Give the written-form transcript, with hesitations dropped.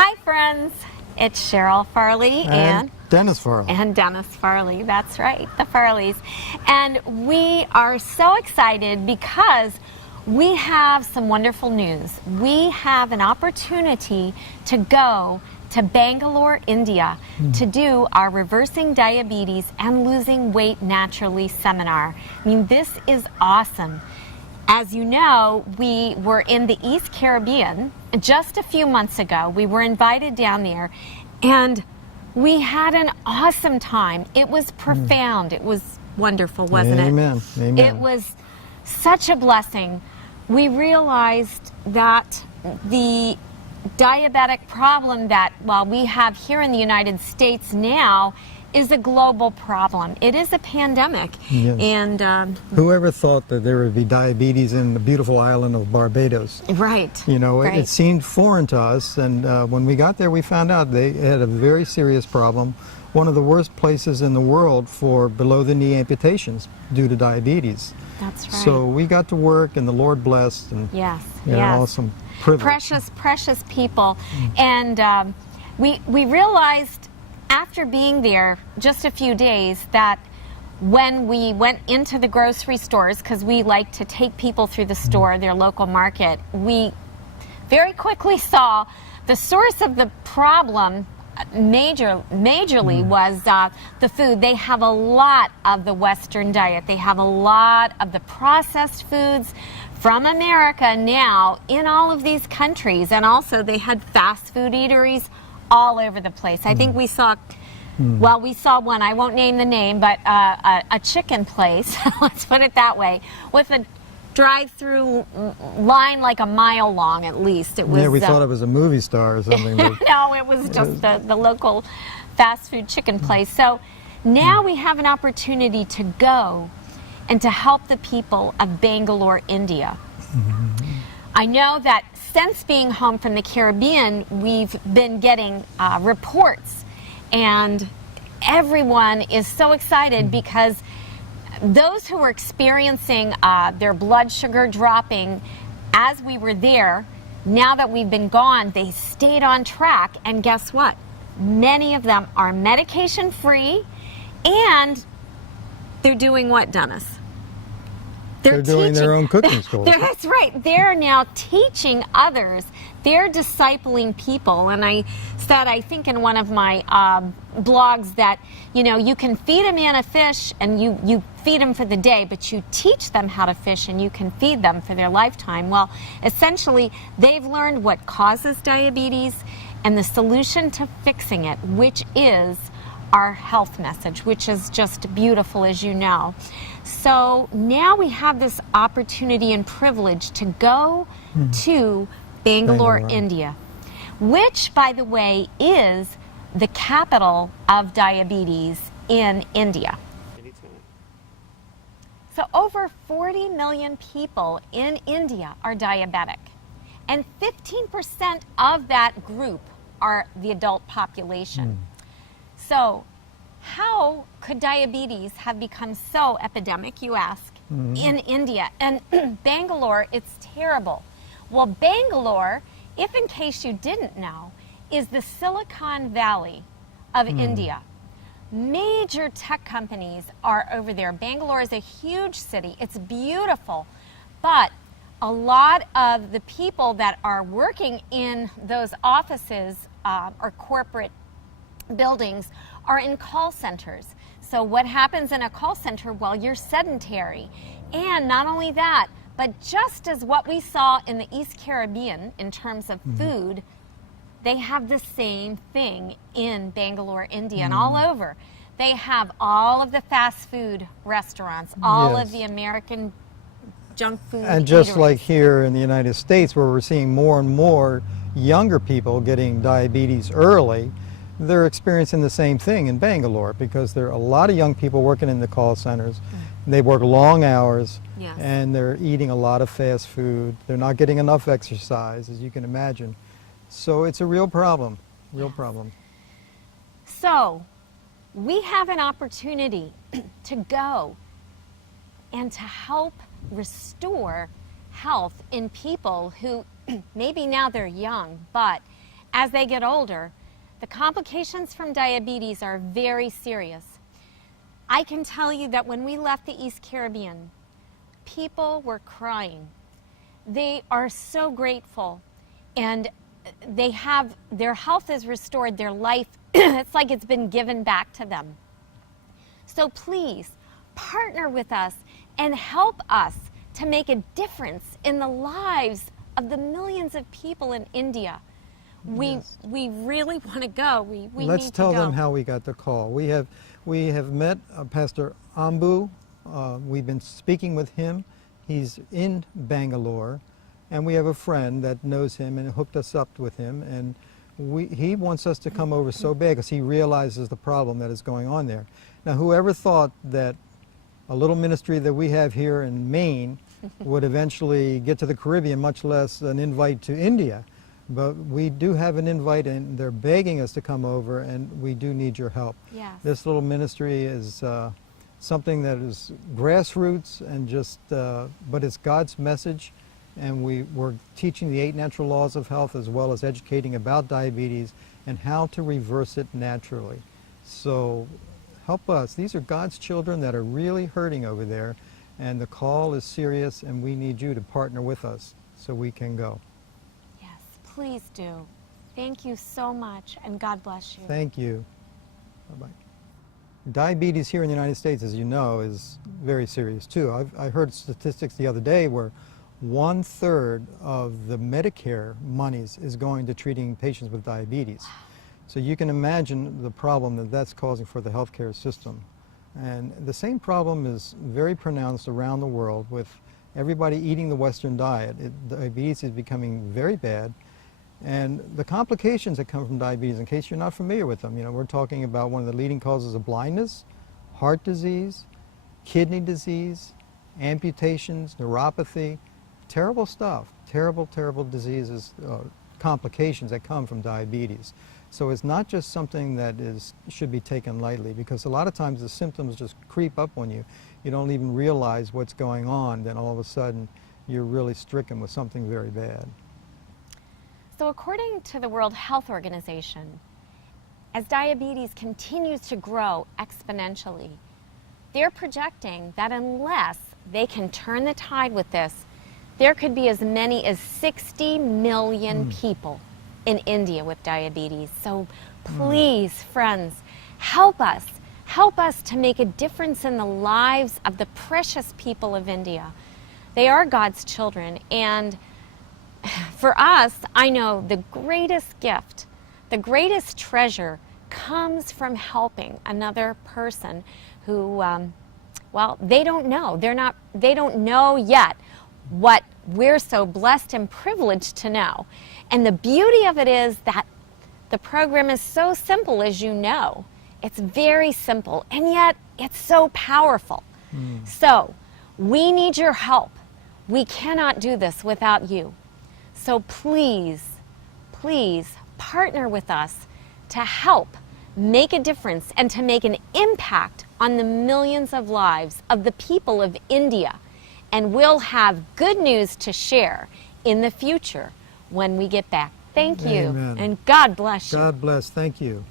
Hi friends, it's Cheryl Farley and Dennis Farley. And Dennis Farley, that's right, the Farleys. And we are so excited because we have some wonderful news. We have an opportunity to go to Bangalore, India to do our Reversing Diabetes and Losing Weight Naturally seminar. I mean, this is awesome. As you know, we were in the East Caribbean just a few months ago. We were invited down there and we had an awesome time. It was profound. It was wonderful, wasn't it? Amen. Amen. It was such a blessing. We realized that the diabetic problem that, well, we have here in the United States now is a global problem. It is a pandemic. Yes. And whoever thought that there would be diabetes in the beautiful island of Barbados? right. You know, right. it seemed foreign to us, and when we got there we found out they had a very serious problem. One of the worst places in the world for below-the-knee amputations due to diabetes. That's right. So we got to work, and the Lord blessed, and yes, yes. Awesome privilege. Precious, precious people. And we realized after being there just a few days that when we went into the grocery stores, because we like to take people through the store, their local market, we very quickly saw the source of the problem majorly was the food. They have a lot of the Western diet. They have a lot of the processed foods from America now in all of these countries. And also they had fast food eateries all over the place. I think we saw, well, we saw one, I won't name the name, but a chicken place, let's put it that way, with a drive-through line like a mile long at least. It was, yeah, we thought it was a movie star or something. No, it was just the local fast food chicken place. So now we have an opportunity to go and to help the people of Bangalore, India. I know that since being home from the Caribbean, we've been getting reports, and everyone is so excited because those who were experiencing their blood sugar dropping as we were there, now that we've been gone, they stayed on track, and guess what? Many of them are medication free, and they're doing what, Dennis? They're doing their own cooking schools. That's right. They're now teaching others. They're discipling people. And I said, I think in one of my blogs that, you know, you can feed a man a fish and you feed them for the day, but you teach them how to fish and you can feed them for their lifetime. Well, essentially, they've learned what causes diabetes and the solution to fixing it, which is our health message, which is just beautiful, as you know. So now we have this opportunity and privilege to go to Bangalore, India, which, by the way, is the capital of diabetes in India. So over 40 million people in India are diabetic, and 15% of that group are the adult population. So how could diabetes have become so epidemic, you ask, in India? And Bangalore, it's terrible. Well, Bangalore, if in case you didn't know, is the Silicon Valley of India. Major tech companies are over there. Bangalore is a huge city. It's beautiful. But a lot of the people that are working in those offices or corporate buildings are in call centers. So what happens in a call center? Well, you're sedentary. And not only that, but just as what we saw in the East Caribbean in terms of food, they have the same thing in Bangalore, India, and all over. They have all of the fast food restaurants, all of the American junk food And just eateries. like here in the United States, where we're seeing more and more younger people getting diabetes early, they're experiencing the same thing in Bangalore, because there are a lot of young people working in the call centers. They work long hours, and they're eating a lot of fast food. They're not getting enough exercise, as you can imagine. So it's a real problem, problem. So we have an opportunity to go and to help restore health in people who maybe now they're young, but as they get older, the complications from diabetes are very serious. I can tell you that when we left the East Caribbean, people were crying. They are so grateful, and their health is restored, their life, it's like it's been given back to them. So please, partner with us and help us to make a difference in the lives of the millions of people in India. We really want to go. We need to go. Let's tell them how we got the call. We have met Pastor Ambu. We've been speaking with him. He's in Bangalore, and we have a friend that knows him and hooked us up with him. And he wants us to come over so bad because he realizes the problem that is going on there. Now, whoever thought that a little ministry that we have here in Maine would eventually get to the Caribbean, much less an invite to India. But we do have an invite, and they're begging us to come over, and we do need your help. Yes. This little ministry is something that is grassroots and just, but it's God's message, and we're teaching the 8 natural laws of health as well as educating about diabetes and how to reverse it naturally. So help us. These are God's children that are really hurting over there, and the call is serious, and we need you to partner with us so we can go. Please do. Thank you so much, and God bless you. Thank you. Bye-bye. Diabetes here in the United States, as you know, is very serious too. I heard statistics the other day where 1/3 of the Medicare monies is going to treating patients with diabetes. So you can imagine the problem that that's causing for the healthcare system. And the same problem is very pronounced around the world with everybody eating the Western diet. Diabetes is becoming very bad. And the complications that come from diabetes, in case you're not familiar with them, we're talking about one of the leading causes of blindness, heart disease, kidney disease, amputations, neuropathy, terrible stuff, terrible, terrible diseases, complications that come from diabetes. So it's not just something that should be taken lightly, because a lot of times the symptoms just creep up on you. You don't even realize what's going on, then all of a sudden you're really stricken with something very bad. So according to the World Health Organization, as diabetes continues to grow exponentially, they're projecting that unless they can turn the tide with this, there could be as many as 60 million people in India with diabetes. So please, friends, help us to make a difference in the lives of the precious people of India. They are God's children, and for us, I know the greatest gift, the greatest treasure comes from helping another person who, well, they don't know. They don't know yet what we're so blessed and privileged to know. And the beauty of it is that the program is so simple, as you know. It's very simple, and yet it's so powerful. So we need your help. We cannot do this without you. So please, please partner with us to help make a difference and to make an impact on the millions of lives of the people of India. And we'll have good news to share in the future when we get back. Thank you. Amen. And God bless you. God bless. Thank you.